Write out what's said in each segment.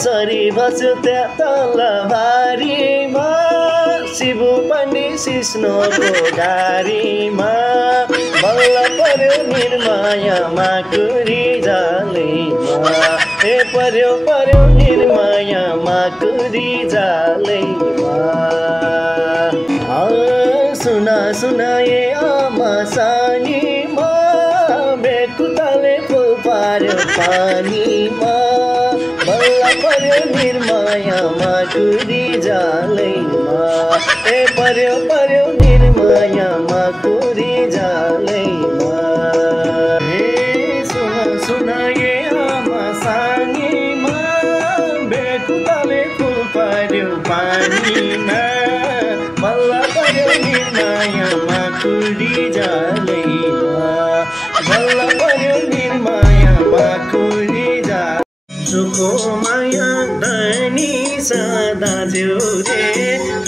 चरी बस्यो त्यहाँ तल भारीमा शिबु पण्डित सिस्नोको गाडीमा बल्ल पर्यो निर्माया माकुरी जालैमा पर्यो पर्यो निर्माया माकुरी जालैमा सुना सुनाए आमा सानीमा बेकुताले फुल पार्यो पानीमा बल्ल पर्यो निर्माया माकुरी जालैमा पर्यो पर्यो निर्माया माकुरी जालैमा सुना सुनाए आमा सानीमा बेकुताले फुल पार्यो पानीमा बल्ल पर्यो निर्माया माकुरी जालैमा बल्ल पर्यो निर्माया माकुरी जा सुखो माया धनी दाज्यौ रे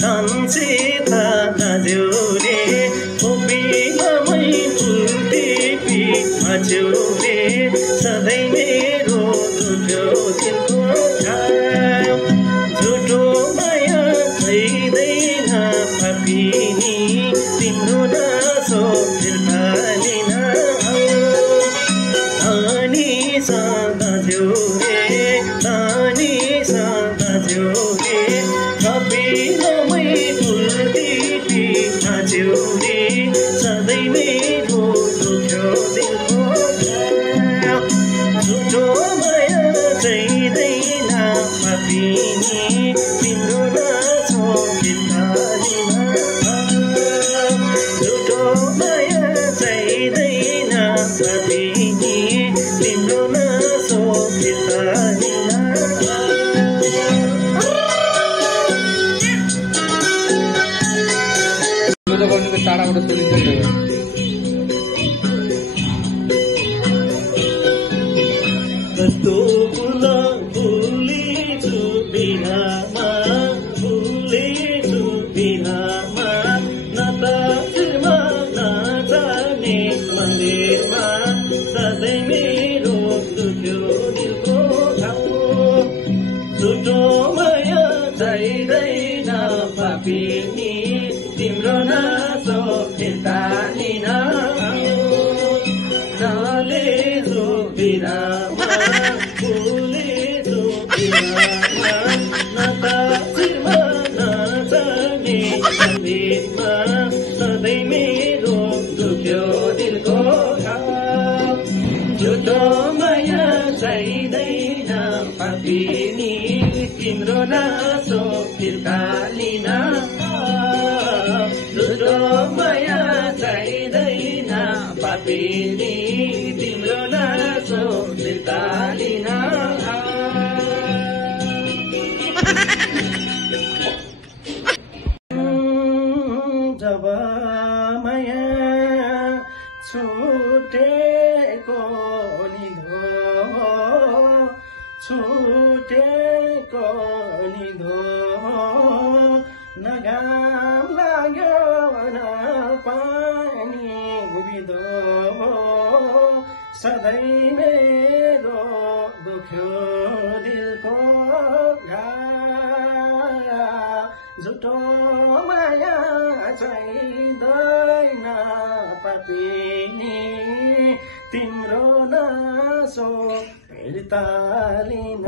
धनसित दाज्यौ रे खोपीमै फुलटिपी भाज्यौ रे सधैँ मेरो दुख्यो दिलको घाउ झुटो माया छैदैन पापिनी तिम्रो नासो फिर्ता लिन धनी दाज्यौ रे धनी दाज्यौ रे कपिलमै फुलटिपी नाच्यौ रे सधैँ मेरो दुख्यो दिलको घाउ झुटो माया चाहिँदैन पापिनी तिम्रो नाचो फिर्ता लिन झुटो माया चाहिँदैन पापिनी तिम्रो नाचो फिर्ता लिन टाढाबाट सुनिन्छ कस्तो फुल फुलेछु बिहामा फुलेछु बिहामा न त शिरमा नजाने मन्दिरमा सधैँ मेरो दुख्यो दिलको घाउ झुटो माया चाहिँदैन पापिनी तिम्रो नाचो फिर्ता लिन नलेजो बिरामा फुलेजो बिरामा न त शिरमा नजाने मन्दिरमा सधैँ मेरो दुख्यो दिलको घाउ झुटो माया चाहिँदैन पापिनी तिम्रो नाचो फिर्ता लिन झुटो माया चाहिँदैन पापिनी तिम्रो नाचो फिर्ता लिन जब माया छुटेको निधो न घाम लाग्यो न पानी बिदो सधैँ मेरो दुख्यो दिलको घाउ झुटो माया चाहिँदैन पापिनी तिम्रो नासो फिर्ता लिन